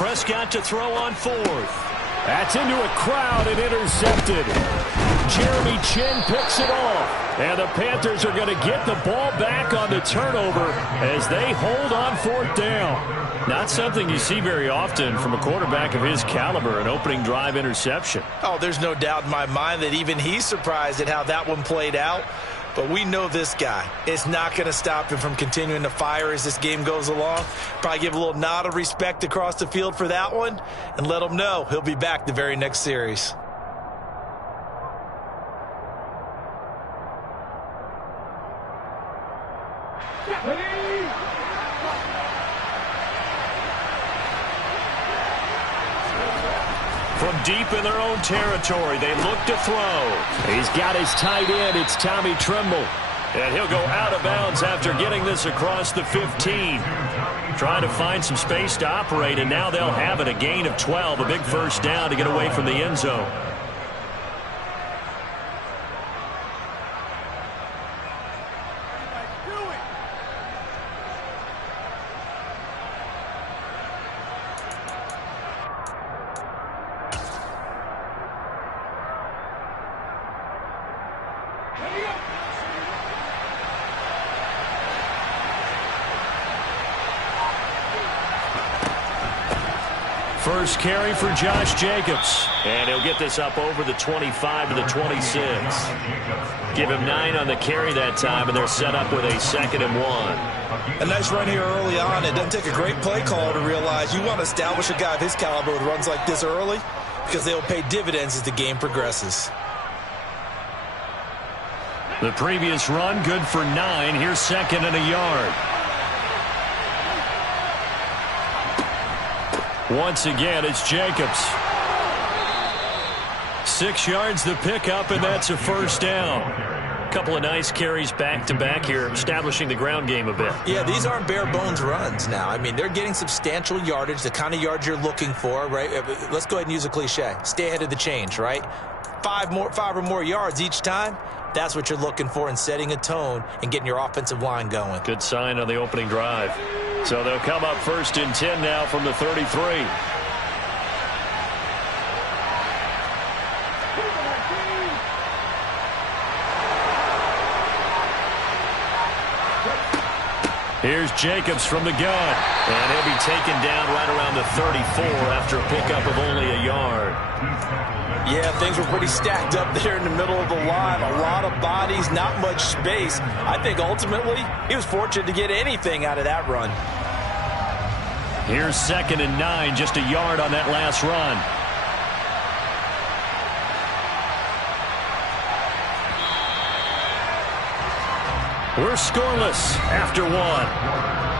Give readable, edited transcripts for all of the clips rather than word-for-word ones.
Prescott to throw on fourth. That's into a crowd and intercepted. Jeremy Chin picks it off. And the Panthers are going to get the ball back on the turnover as they hold on fourth down. Not something you see very often from a quarterback of his caliber, an opening drive interception. Oh, there's no doubt in my mind that even he's surprised at how that one played out. But we know this guy. It's not going to stop him from continuing to fire as this game goes along. Probably give a little nod of respect across the field for that one and let him know he'll be back the very next series. From deep in their own territory, they look to throw. He's got his tight end. It's Tommy Tremble. And he'll go out of bounds after getting this across the 15. Trying to find some space to operate, and now they'll have it. A gain of 12, a big first down to get away from the end zone. First carry for Josh Jacobs. And he'll get this up over the 25 to the 26. Give him 9 on the carry that time, and they're set up with a 2nd and 1. A nice run here early on. It doesn't take a great play caller to realize you want to establish a guy of his caliber with runs like this early because they will pay dividends as the game progresses. The previous run good for 9. Here's 2nd and a yard. Once again, it's Jacobs. 6 yards the pickup, and that's a first down. A couple of nice carries back-to-back here, establishing the ground game a bit. Yeah, these aren't bare-bones runs now. I mean, they're getting substantial yardage, the kind of yards you're looking for, right? Let's go ahead and use a cliche. Stay ahead of the change, right? 5 or more yards each time. That's what you're looking for in setting a tone and getting your offensive line going. Good sign on the opening drive. So they'll come up 1st and 10 now from the 33. Here's Jacobs from the gun. And he'll be taken down right around the 34 after a pickup of only a yard. Yeah, things were pretty stacked up there in the middle of the line. A lot of bodies, not much space. I think ultimately he was fortunate to get anything out of that run. Here's 2nd and 9, just a yard on that last run. We're scoreless after 1.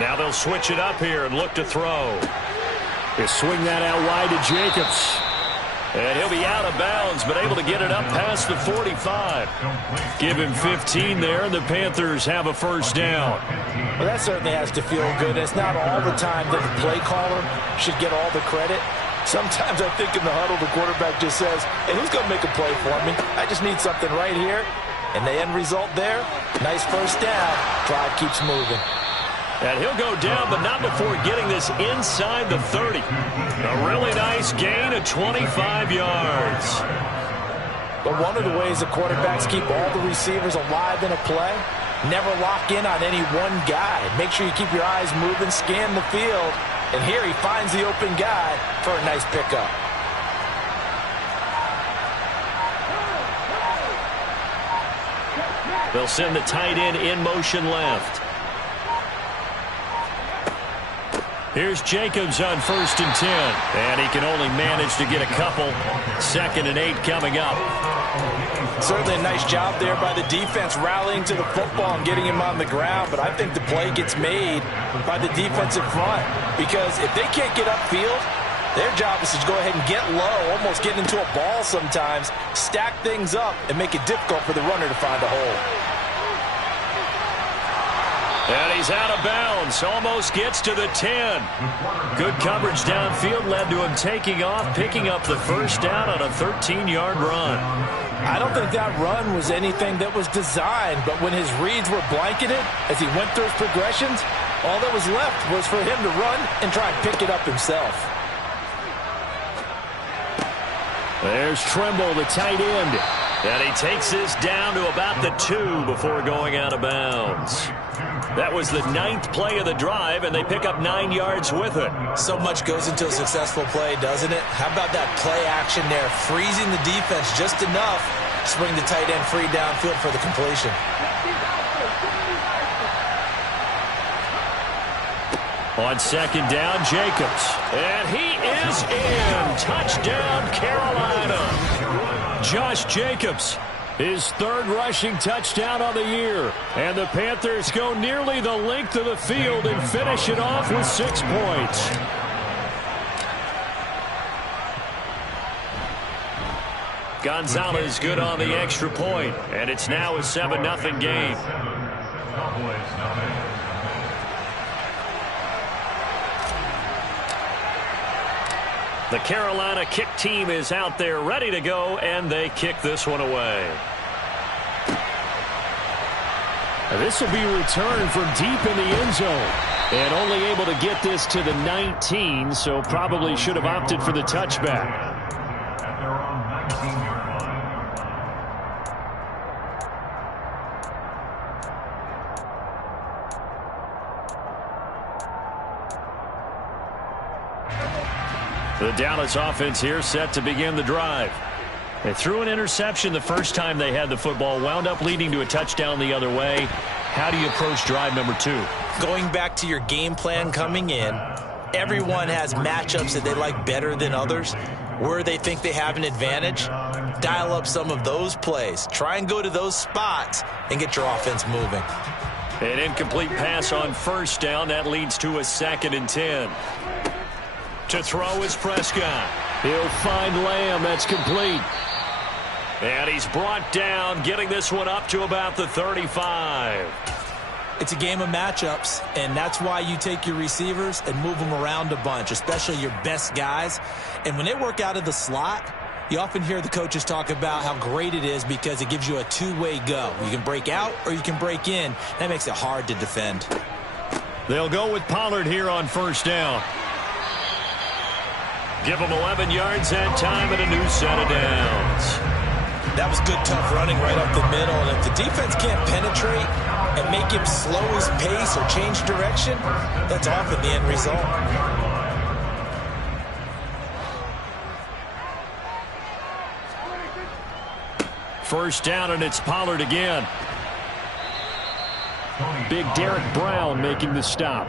Now they'll switch it up here and look to throw. They swing that out wide to Jacobs. And he'll be out of bounds, but able to get it up past the 45. Give him 15 there, and the Panthers have a first down. Well, that certainly has to feel good. It's not all the time that the play caller should get all the credit. Sometimes I think in the huddle, the quarterback just says, hey, who's going to make a play for me? I just need something right here. And the end result there, nice first down. Drive keeps moving. And he'll go down, but not before getting this inside the 30. A really nice gain of 25 yards. But one of the ways the quarterbacks keep all the receivers alive in a play, never lock in on any one guy. Make sure you keep your eyes moving, scan the field. And here he finds the open guy for a nice pickup. They'll send the tight end in motion left. Here's Jacobs on 1st and 10. And he can only manage to get a couple. 2nd and 8 coming up. Certainly a nice job there by the defense rallying to the football and getting him on the ground, but I think the play gets made by the defensive front because if they can't get upfield, their job is to go ahead and get low, almost get into a ball sometimes, stack things up, and make it difficult for the runner to find a hole. And he's out of bounds, almost gets to the 10. Good coverage downfield led to him taking off, picking up the first down on a 13-yard run. I don't think that run was anything that was designed, but when his reads were blanketed as he went through his progressions, all that was left was for him to run and try and pick it up himself. There's Trimble, the tight end. And he takes this down to about the 2 before going out of bounds. That was the 9th play of the drive, and they pick up 9 yards with it. So much goes into a successful play, doesn't it? How about that play action there, freezing the defense just enough to bring the tight end free downfield for the completion. On second down, Jacobs. And he is in. Touchdown, Carolina. Josh Jacobs, his 3rd rushing touchdown of the year. And the Panthers go nearly the length of the field and finish it off with 6 points. Gonzalez good on the extra point, and it's now a 7-0 game. The Carolina kick team is out there ready to go, and they kick this one away. This will be returned from deep in the end zone. And only able to get this to the 19, so probably should have opted for the touchback. The Dallas offense here set to begin the drive. They threw an interception the first time they had the football, wound up leading to a touchdown the other way. How do you approach drive number 2? Going back to your game plan coming in, everyone has matchups that they like better than others. Where they think they have an advantage, dial up some of those plays. Try and go to those spots and get your offense moving. An incomplete pass on first down. That leads to a 2nd and 10. To throw is Prescott. He'll find Lamb. That's complete. And he's brought down, getting this one up to about the 35. It's a game of matchups, and that's why you take your receivers and move them around a bunch, especially your best guys. And when they work out of the slot, you often hear the coaches talk about how great it is because it gives you a two-way go. You can break out or you can break in. That makes it hard to defend. They'll go with Pollard here on first down. Give him 11 yards that time and a new set of downs. That was good, tough running right up the middle. And if the defense can't penetrate and make him slow his pace or change direction, that's often the end result. First down, and it's Pollard again. Big Derek Brown making the stop.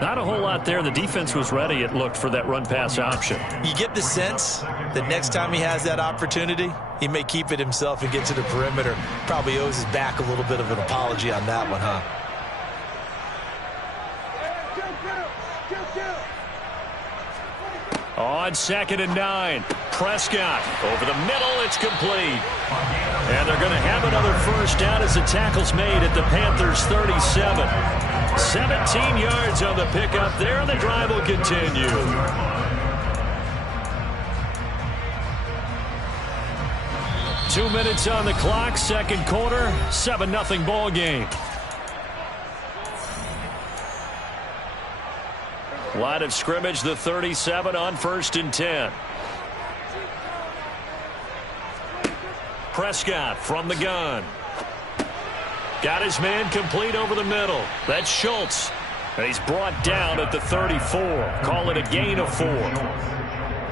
Not a whole lot there. The defense was ready, it looked, for that run-pass option. You get the sense that next time he has that opportunity, he may keep it himself and get to the perimeter. Probably owes his back a little bit of an apology on that one, huh? On 2nd and 9, Prescott over the middle, it's complete. And they're going to have another first down as the tackle's made at the Panthers' 37. 17 yards on the pickup there, and the drive will continue. Two minutes on the clock, second quarter, 7-0 ball game. Line of scrimmage, the 37 on 1st and 10. Prescott from the gun. Got his man complete over the middle. That's Schultz. And he's brought down at the 34. Call it a gain of 4.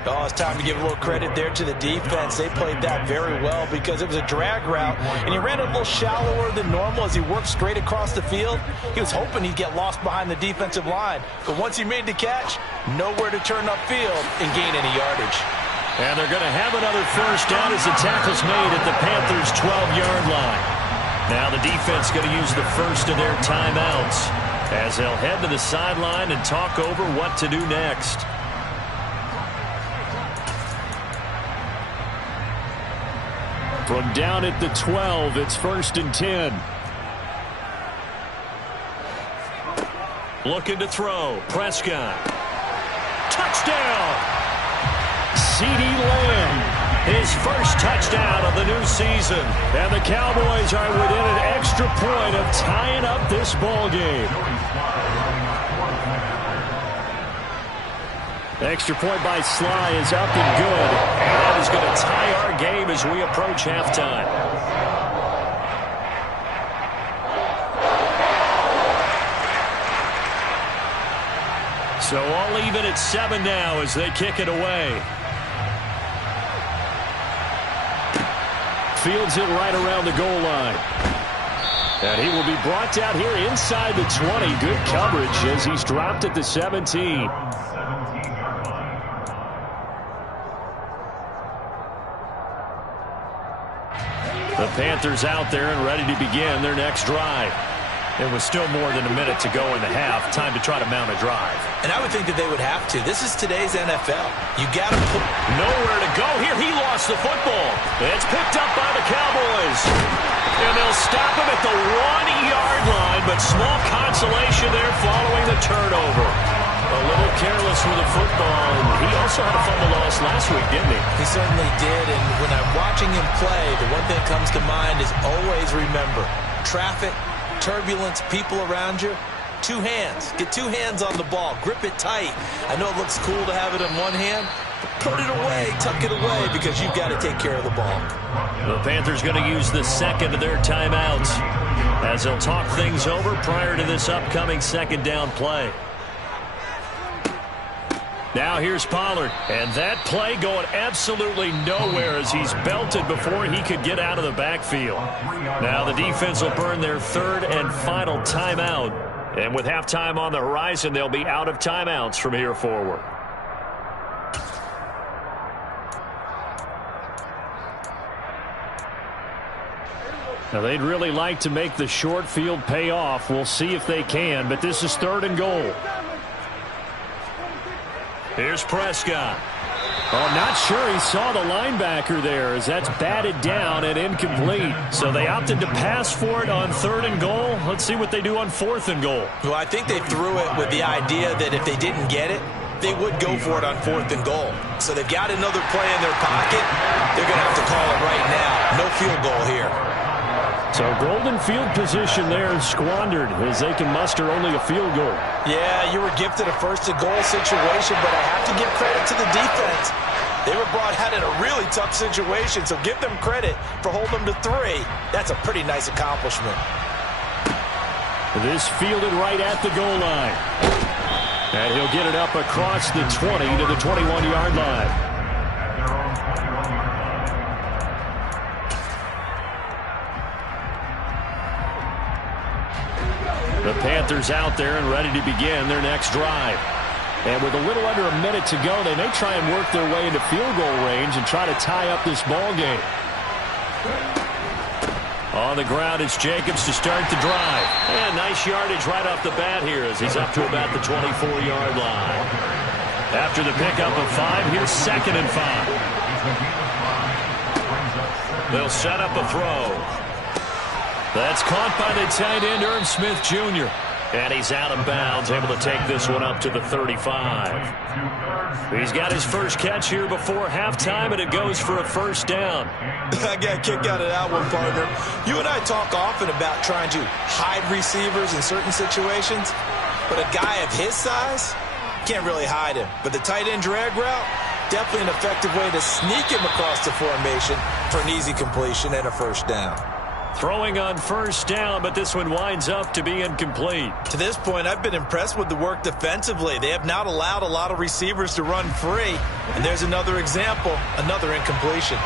Oh, it's time to give a little credit there to the defense. They played that very well because it was a drag route, and he ran it a little shallower than normal as he worked straight across the field. He was hoping he'd get lost behind the defensive line, but once he made the catch, nowhere to turn upfield and gain any yardage. And they're going to have another first down as the tackle's made at the Panthers' 12-yard line. Now the defense going to use the first of their timeouts as they'll head to the sideline and talk over what to do next. From down at the 12, it's 1st and 10. Looking to throw. Prescott. Touchdown! CeeDee Lamb, his first touchdown of the new season. And the Cowboys are within an extra point of tying up this ball game. The extra point by Sly is up and good. And that is going to tie our game as we approach halftime. So all even at 7 now as they kick it away. Fields it right around the goal line. And he will be brought down here inside the 20. Good coverage as he's dropped at the 17. The Panthers out there and ready to begin their next drive. It was still more than a minute to go in the half. Time to try to mount a drive. And I would think that they would have to. This is today's NFL. You got to put nowhere to go here. He lost the football. It's picked up by the Cowboys. And they'll stop him at the 1-yard line, but small consolation there following the turnover. A little careless with the football, and he also had a fumble loss last week, didn't he? He certainly did, and when I'm watching him play, the one thing that comes to mind is always remember, traffic, turbulence, people around you, 2 hands. Get 2 hands on the ball. Grip it tight. I know it looks cool to have it in one hand, but put it away, tuck it away, because you've got to take care of the ball. The Panthers going to use the second of their timeouts as they'll talk things over prior to this upcoming second down play. Now here's Pollard, and that play going absolutely nowhere as he's belted before he could get out of the backfield. Now the defense will burn their 3rd and final timeout, and with halftime on the horizon, they'll be out of timeouts from here forward. Now they'd really like to make the short field pay off. We'll see if they can, but this is 3rd and goal. Here's Prescott. Oh, not sure he saw the linebacker there as that's batted down and incomplete. So they opted to pass for it on 3rd and goal. Let's see what they do on 4th and goal. Well, I think they threw it with the idea that if they didn't get it, they would go for it on 4th and goal. So they've got another play in their pocket. They're going to have to call it right now. No field goal here. So golden field position there is squandered as they can muster only a field goal. Yeah, you were gifted a 1st and goal situation, but I have to give credit to the defense. They were brought out in a really tough situation, so give them credit for holding them to 3. That's a pretty nice accomplishment. This fielded right at the goal line. And he'll get it up across the 20 to the 21-yard line. The Panthers out there and ready to begin their next drive. And with a little under a minute to go, they may try and work their way into field goal range and try to tie up this ball game. On the ground, it's Jacobs to start the drive. And nice yardage right off the bat here as he's up to about the 24-yard line. After the pickup of 5, here's 2nd and 5. They'll set up a throw. That's caught by the tight end, Irv Smith Jr. And he's out of bounds, able to take this one up to the 35. He's got his first catch here before halftime, and it goes for a 1st down. I got a kick out of that one, partner. You and I talk often about trying to hide receivers in certain situations, but a guy of his size can't really hide him. But the tight end drag route, definitely an effective way to sneak him across the formation for an easy completion and a 1st down. Throwing on 1st down, but this one winds up to be incomplete. To this point, I've been impressed with the work defensively. They have not allowed a lot of receivers to run free. And there's another example, another incompletion.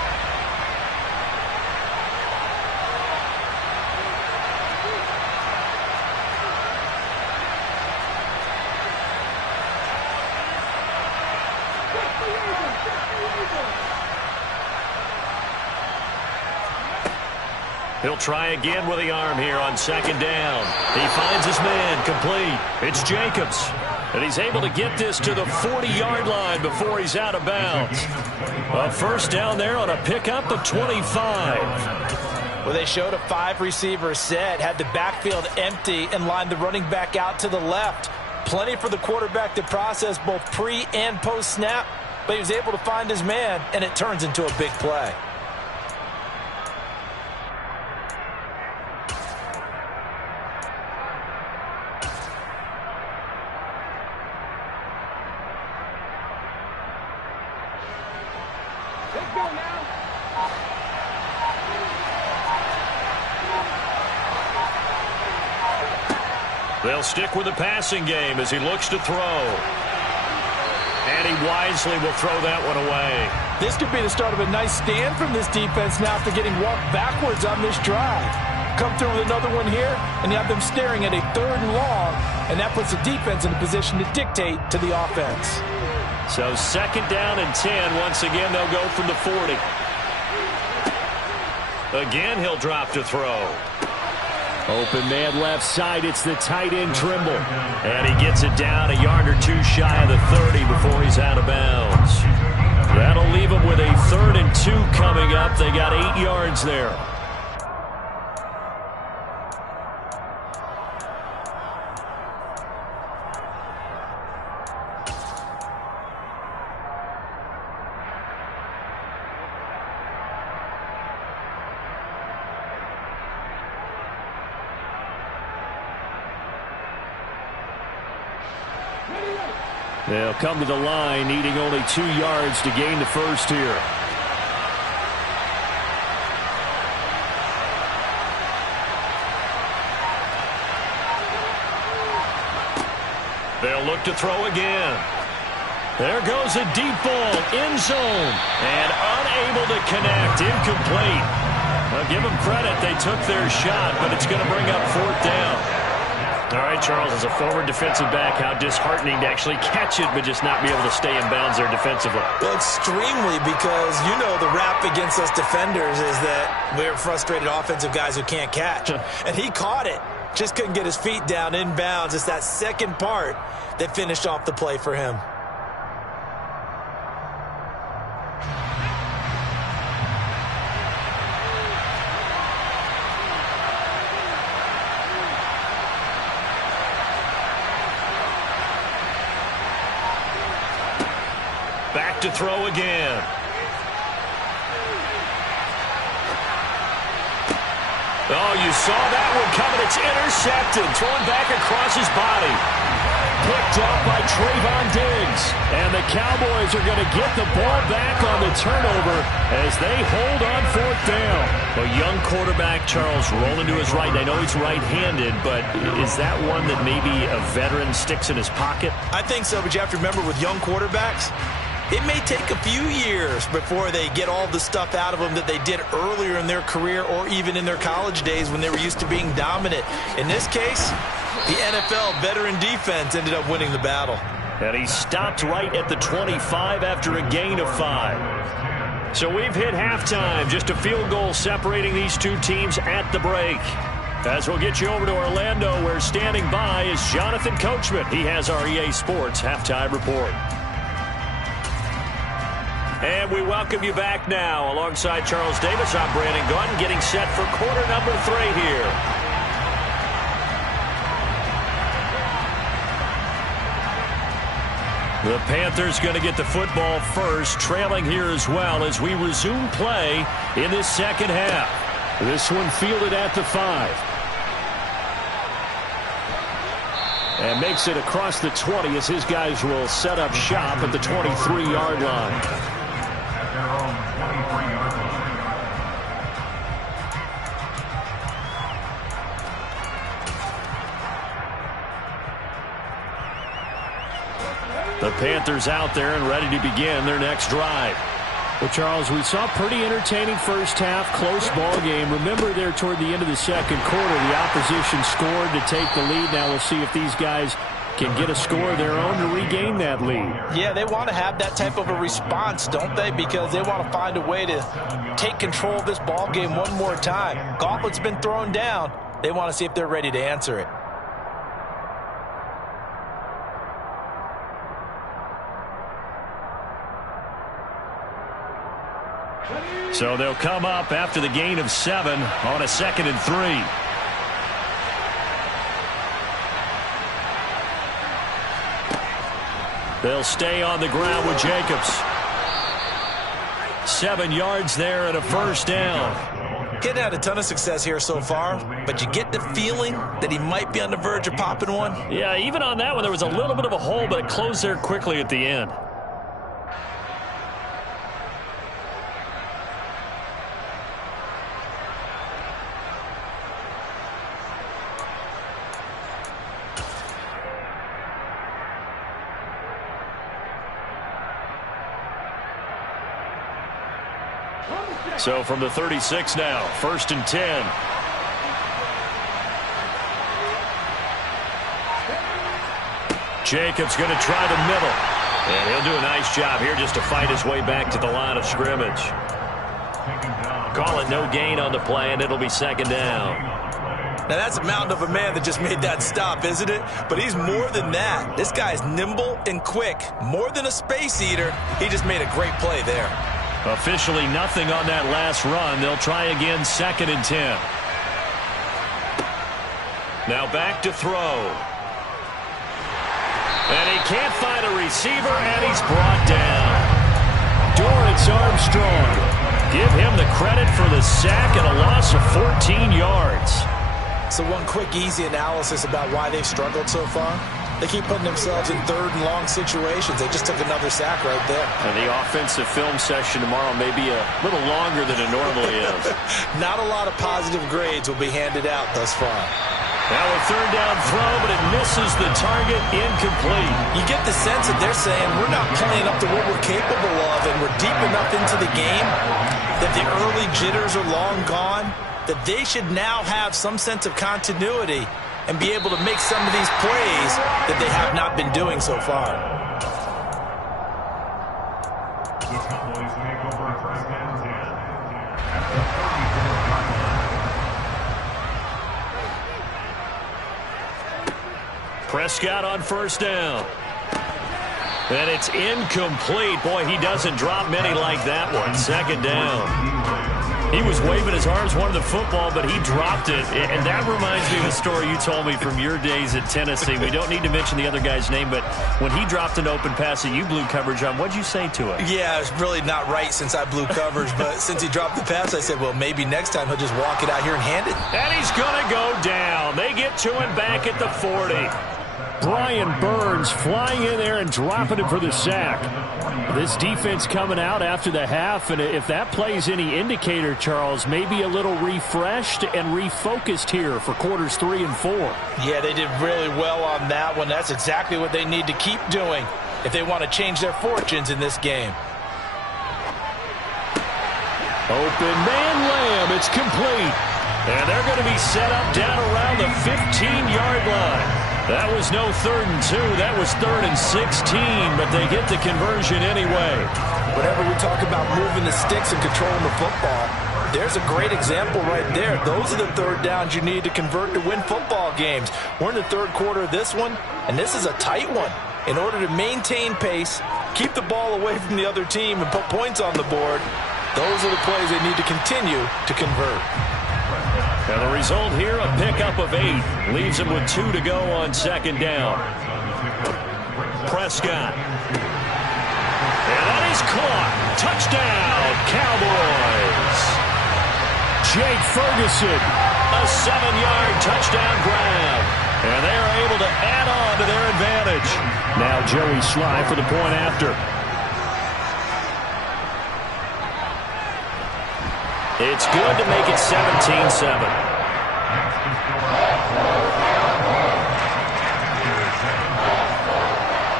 He'll try again with the arm here on second down. He finds his man complete. It's Jacobs. And he's able to get this to the 40-yard line before he's out of bounds. A first down there on a pickup of 25. Well, they showed a 5-receiver set, had the backfield empty, and lined the running back out to the left. Plenty for the quarterback to process both pre- and post-snap, but he was able to find his man, and it turns into a big play. They'll stick with the passing game as he looks to throw. And he wisely will throw that one away. This could be the start of a nice stand from this defense now after getting walked backwards on this drive. Come through with another one here, and you have them staring at a 3rd and long, and that puts the defense in a position to dictate to the offense. So second down and 10. Once again, they'll go from the 40. Again, he'll drop to throw. Open man left side. It's the tight end Trimble. And he gets it down a yard or two shy of the 30 before he's out of bounds. That'll leave him with a 3rd and 2 coming up. They got 8 yards there. They'll come to the line, needing only 2 yards to gain the first here. They'll look to throw again. There goes a deep ball, end zone, and unable to connect, incomplete. I'll give them credit, they took their shot, but it's going to bring up 4th down. All right, Charles, as a forward defensive back, how disheartening to actually catch it but just not be able to stay in bounds there defensively. Well, extremely, because you know the rap against us defenders is that we're frustrated offensive guys who can't catch. And he caught it. Just couldn't get his feet down in bounds. It's that second part that finished off the play for him. Back to throw again. Oh, you saw that one coming. It's intercepted. Thrown back across his body. Picked up by Trayvon Diggs. And the Cowboys are going to get the ball back on the turnover as they hold on 4th down. A young quarterback, Charles, rolling to his right. I know he's right-handed, but is that one that maybe a veteran sticks in his pocket? I think so, but you have to remember with young quarterbacks, it may take a few years before they get all the stuff out of them that they did earlier in their career or even in their college days when they were used to being dominant. In this case, the NFL veteran defense ended up winning the battle. And he stopped right at the 25 after a gain of 5. So we've hit halftime. Just a field goal separating these two teams at the break. As we'll get you over to Orlando, where standing by is Jonathan Coachman. He has our EA Sports halftime report. And we welcome you back now. Alongside Charles Davis, I'm Brandon Gaudin, getting set for quarter number 3 here. The Panthers going to get the football first, trailing here as well as we resume play in this second half. This one fielded at the 5. And makes it across the 20 as his guys will set up shop at the 23-yard line. The Panthers out there and ready to begin their next drive. Well, Charles, we saw a pretty entertaining first half, close ball game. Remember there toward the end of the second quarter, the opposition scored to take the lead. Now we'll see if these guys can get a score of their own to regain that lead. Yeah, they want to have that type of a response, don't they? Because they want to find a way to take control of this ball game one more time. Gauntlet's been thrown down. They want to see if they're ready to answer it. So they'll come up after the gain of 7 on a 2nd and 3. They'll stay on the ground with Jacobs. 7 yards there and a first down. Getting had a ton of success here so far, but you get the feeling that he might be on the verge of popping one. Yeah, even on that one, there was a little bit of a hole, but it closed there quickly at the end. So from the 36 now, 1st and 10. Jacobs going to try the middle. And he'll do a nice job here just to fight his way back to the line of scrimmage. Call it no gain on the play, and it'll be 2nd down. Now, that's a mountain of a man that just made that stop, isn't it? But he's more than that. This guy's nimble and quick. More than a space eater. He just made a great play there. Officially nothing on that last run. They'll try again, 2nd and 10. Now back to throw. And he can't find a receiver, and he's brought down. Dorrance Armstrong. Give him the credit for the sack and a loss of 14 yards. So one quick, easy analysis about why they've struggled so far. They keep putting themselves in 3rd and long situations. They just took another sack right there. And the offensive film session tomorrow may be a little longer than it normally is. Not a lot of positive grades will be handed out thus far. Now a 3rd down throw, but it misses the target, incomplete. You get the sense that they're saying we're not playing up to what we're capable of, and we're deep enough into the game that the early jitters are long gone, that they should now have some sense of continuity and be able to make some of these plays that they have not been doing so far. Prescott on 1st down. And it's incomplete. Boy, he doesn't drop many like that one. 2nd down. He was waving his arms, wanted the football, but he dropped it. And that reminds me of a story you told me from your days at Tennessee. We don't need to mention the other guy's name, but when he dropped an open pass that you blew coverage on, what'd you say to it? Yeah, it's really not right since I blew coverage, but since he dropped the pass, I said, well, maybe next time he'll just walk it out here and hand it. And he's going to go down. They get to him back at the 40. Brian Burns flying in there and dropping him for the sack. This defense coming out after the half, and if that plays any indicator, Charles, maybe a little refreshed and refocused here for quarters 3 and 4. Yeah, they did really well on that one. That's exactly what they need to keep doing if they want to change their fortunes in this game. Open man Lamb, it's complete. And they're going to be set up down around the 15-yard line. That was no 3rd and 2. That was 3rd and 16, but they get the conversion anyway. Whenever we talk about moving the sticks and controlling the football, there's a great example right there. Those are the 3rd downs you need to convert to win football games. We're in the 3rd quarter of this one, and this is a tight one. In order to maintain pace, keep the ball away from the other team, and put points on the board, those are the plays they need to continue to convert. And the result here, a pickup of 8. Leaves him with 2 to go on 2nd down. Prescott. And that is caught. Touchdown, Cowboys. Jake Ferguson. A 7-yard touchdown grab. And they are able to add on to their advantage. Now Joey Sly for the point after. It's good to make it 17-7.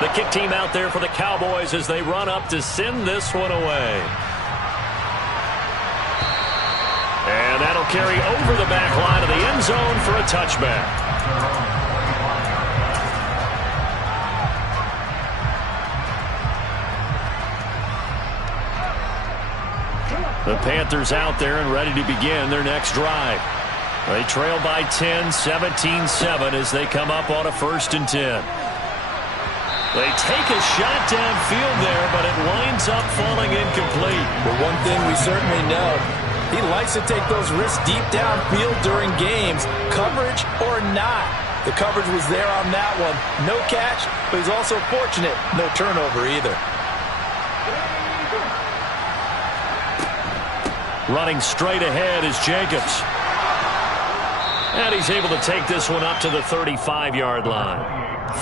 The kick team out there for the Cowboys as they run up to send this one away. And that'll carry over the back line of the end zone for a touchback. The Panthers out there and ready to begin their next drive. They trail by 10, 17-7 as they come up on a 1st and 10. They take a shot downfield there, but it winds up falling incomplete. But one thing we certainly know, he likes to take those risks deep downfield during games, coverage or not. The coverage was there on that one. No catch, but he's also fortunate. No turnover either. Running straight ahead is Jacobs. And he's able to take this one up to the 35-yard line.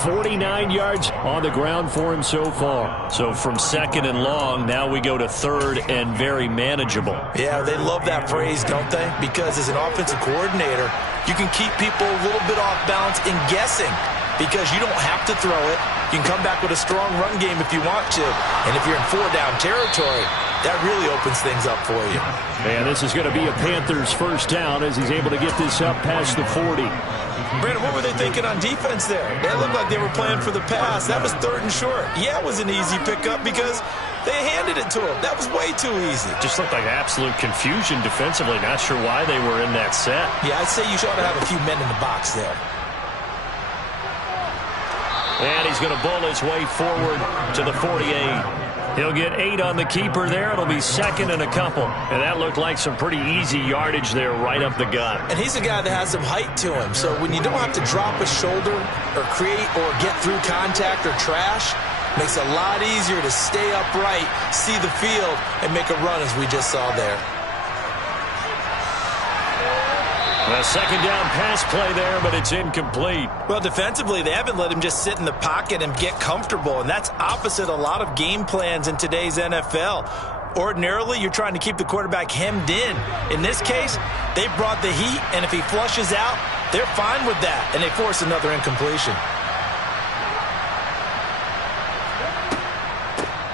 49 yards on the ground for him so far. So from 2nd and long, now we go to 3rd and very manageable. Yeah, they love that phrase, don't they? Because as an offensive coordinator, you can keep people a little bit off balance in guessing because you don't have to throw it. You can come back with a strong run game if you want to. And if you're in 4-down territory, that really opens things up for you. And this is going to be a Panthers 1st down as he's able to get this up past the 40. Brandon, what were they thinking on defense there? It looked like they were playing for the pass. That was 3rd and short. Yeah, it was an easy pickup because they handed it to him. That was way too easy. Just looked like absolute confusion defensively. Not sure why they were in that set. Yeah, I'd say you ought to have a few men in the box there. And he's going to bowl his way forward to the 48. He'll get 8 on the keeper there. It'll be 2nd and a couple. And that looked like some pretty easy yardage there right up the gut. And he's a guy that has some height to him. So when you don't have to drop a shoulder or create or get through contact or trash, makes it a lot easier to stay upright, see the field, and make a run as we just saw there. A 2nd down pass play there, but it's incomplete. Well, defensively, they haven't let him just sit in the pocket and get comfortable, and that's opposite a lot of game plans in today's NFL. Ordinarily, you're trying to keep the quarterback hemmed in. In this case, they brought the heat, and if he flushes out, they're fine with that, and they force another incompletion.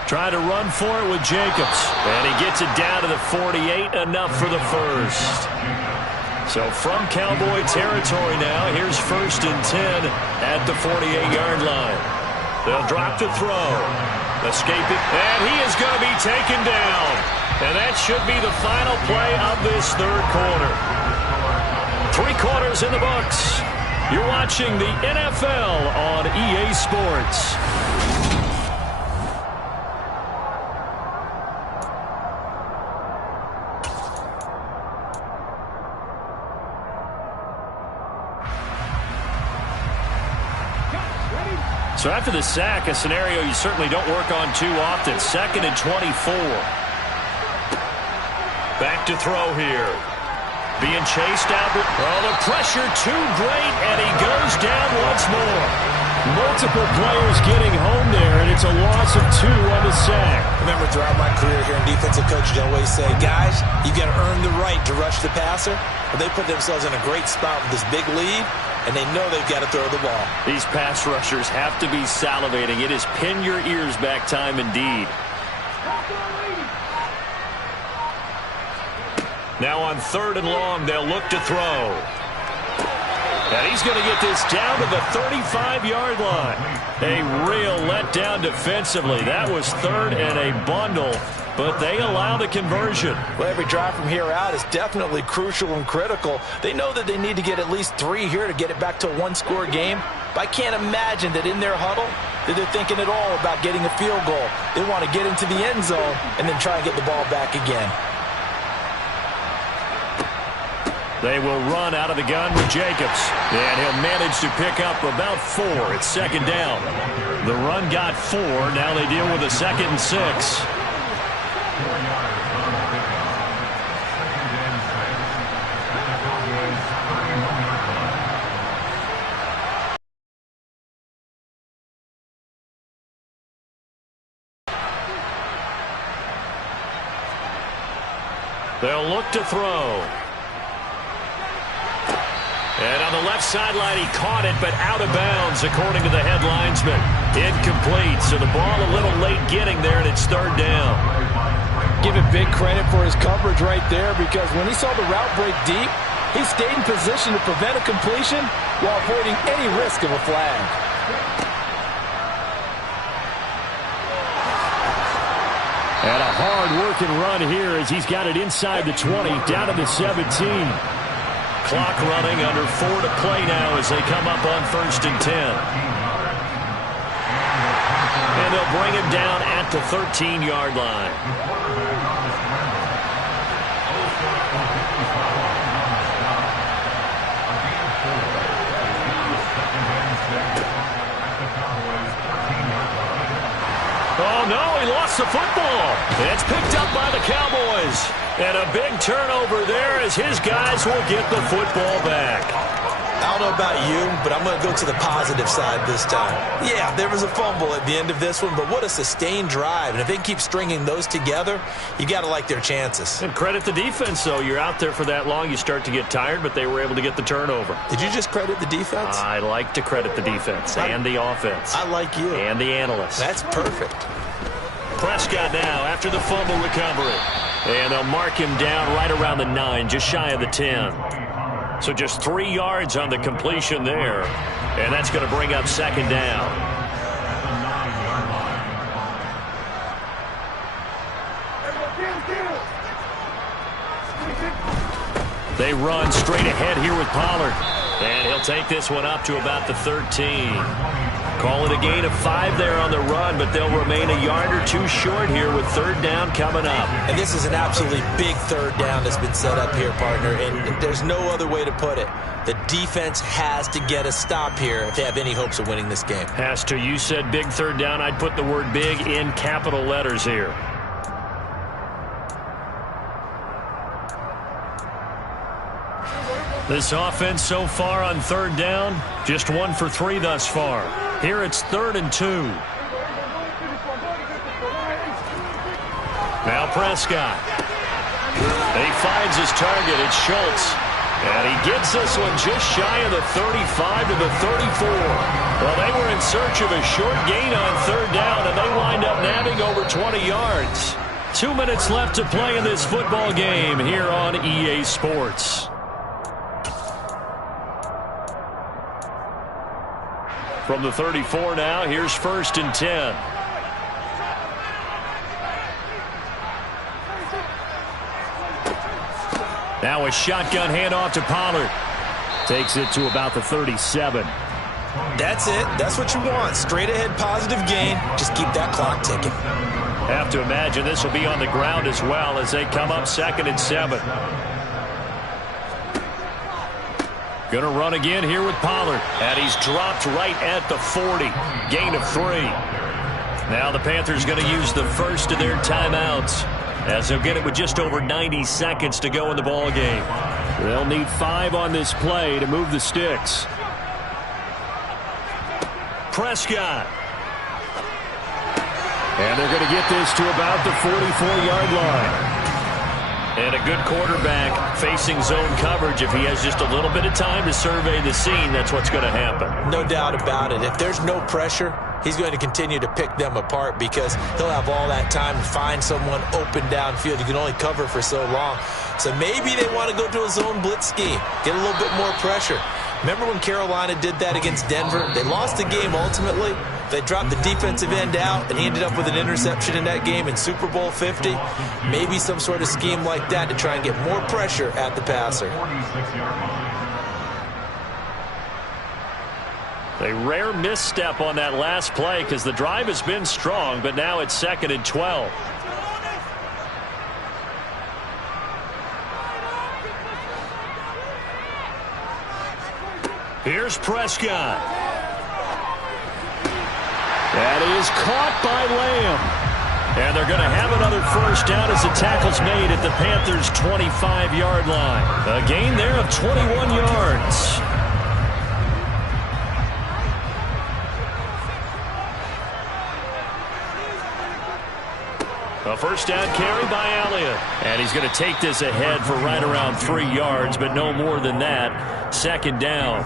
Try to run for it with Jacobs, and he gets it down to the 48, enough for the 1st. So from Cowboy territory now, here's 1st and 10 at the 48-yard line. They'll drop to throw. Escaping, and he is going to be taken down. And that should be the final play of this 3rd quarter. 3 quarters in the books. You're watching the NFL on EA Sports. So after the sack, a scenario you certainly don't work on too often. 2nd and 24. Back to throw here. Being chased out. Oh, the pressure too great, and he goes down once more. Multiple players getting home there, and it's a loss of 2 on the sack. Remember, throughout my career here in defensive coaching, I always say, guys, you got to earn the right to rush the passer. But they put themselves in a great spot with this big lead, and they know they've got to throw the ball. These pass rushers have to be salivating. It is pin your ears back time indeed. Now on 3rd and long, they'll look to throw. And he's going to get this down to the 35-yard line. A real letdown defensively. That was 3rd and a bundle, but they allow the conversion. Well, every drive from here out is definitely crucial and critical. They know that they need to get at least 3 here to get it back to a 1-score game. But I can't imagine that in their huddle that they're thinking at all about getting a field goal. They want to get into the end zone and then try and get the ball back again. They will run out of the gun with Jacobs. And he'll manage to pick up about 4. It's 2nd down. The run got 4. Now they deal with a 2nd and 6. They'll look to throw. And on the left sideline, he caught it, but out of bounds, according to the head linesman. Incomplete, so the ball a little late getting there, and it's 3rd down. Give him big credit for his coverage right there, because when he saw the route break deep, he stayed in position to prevent a completion while avoiding any risk of a flag. And a hard-working run here as he's got it inside the 20, down to the 17. Clock running, under 4 to play now as they come up on 1st and 10. And they'll bring him down at the 13-yard line. Oh, no, he lost the football. It's picked up by the Cowboys. And a big turnover there as his guys will get the football back. I don't know about you, but I'm going to go to the positive side this time. Yeah, there was a fumble at the end of this one, but what a sustained drive. And if they keep stringing those together, you got to like their chances. And credit the defense, though. You're out there for that long, you start to get tired, but they were able to get the turnover. Did you just credit the defense? I like to credit the defense and the offense. I like you. And the analysts. That's perfect. Prescott now after the fumble recovery. And they'll mark him down right around the 9, just shy of the 10. So just 3 yards on the completion there. And that's going to bring up 2nd down. They run straight ahead here with Pollard. And he'll take this one up to about the 13. Call it a gain of 5 there on the run, but they'll remain a yard or 2 short here with 3rd down coming up. And this is an absolutely big 3rd down that's been set up here, partner, and there's no other way to put it. The defense has to get a stop here if they have any hopes of winning this game. Has to. You said big 3rd down. I'd put the word big in capital letters here. This offense so far on 3rd down, just 1 for 3 thus far. Here it's 3rd and 2. Now Prescott. And he finds his target. It's Schultz. And he gets this one just shy of the 35 to the 34. Well, they were in search of a short gain on 3rd down, and they wind up nabbing over 20 yards. 2 minutes left to play in this football game here on EA Sports. From the 34 now, here's 1st and 10. Now a shotgun handoff to Pollard. Takes it to about the 37. That's it. That's what you want. Straight ahead positive gain. Just keep that clock ticking. Have to imagine this will be on the ground as well as they come up 2nd and 7. Going to run again here with Pollard. And he's dropped right at the 40. Gain of 3. Now the Panthers going to use the first of their timeouts, as they'll get it with just over 90 seconds to go in the ball game. They'll need 5 on this play to move the sticks. Prescott. And they're going to get this to about the 44-yard line. And a good quarterback facing zone coverage. If he has just a little bit of time to survey the scene, that's what's going to happen. No doubt about it. If there's no pressure, he's going to continue to pick them apart because he'll have all that time to find someone open downfield. You can only cover for so long. So maybe they want to go to a zone blitz scheme, get a little bit more pressure. Remember when Carolina did that against Denver? They lost the game ultimately. They dropped the defensive end out, and he ended up with an interception in that game in Super Bowl 50. Maybe some sort of scheme like that to try and get more pressure at the passer. A rare misstep on that last play because the drive has been strong, but now it's 2nd and 12. Here's Prescott. That is caught by Lamb. And they're going to have another first down as the tackle's made at the Panthers' 25-yard line. A gain there of 21 yards. A first down carry by Elliott. And he's going to take this ahead for right around 3 yards, but no more than that. 2nd down.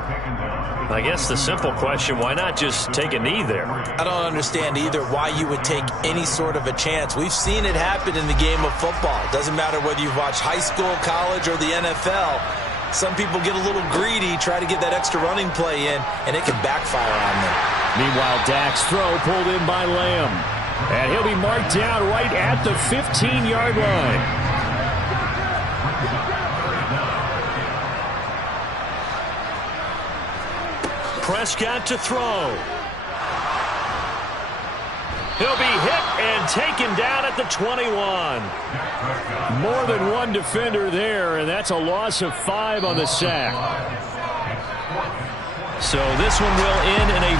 I guess the simple question, why not just take a knee there? I don't understand either why you would take any sort of a chance. We've seen it happen in the game of football. It doesn't matter whether you've watched high school, college, or the NFL. Some people get a little greedy, try to get that extra running play in, and it can backfire on them. Meanwhile, Dak's throw pulled in by Lamb. And he'll be marked down right at the 15-yard line. Prescott to throw. He'll be hit and taken down at the 21. More than one defender there, and that's a loss of 5 on the sack. So this one will end in a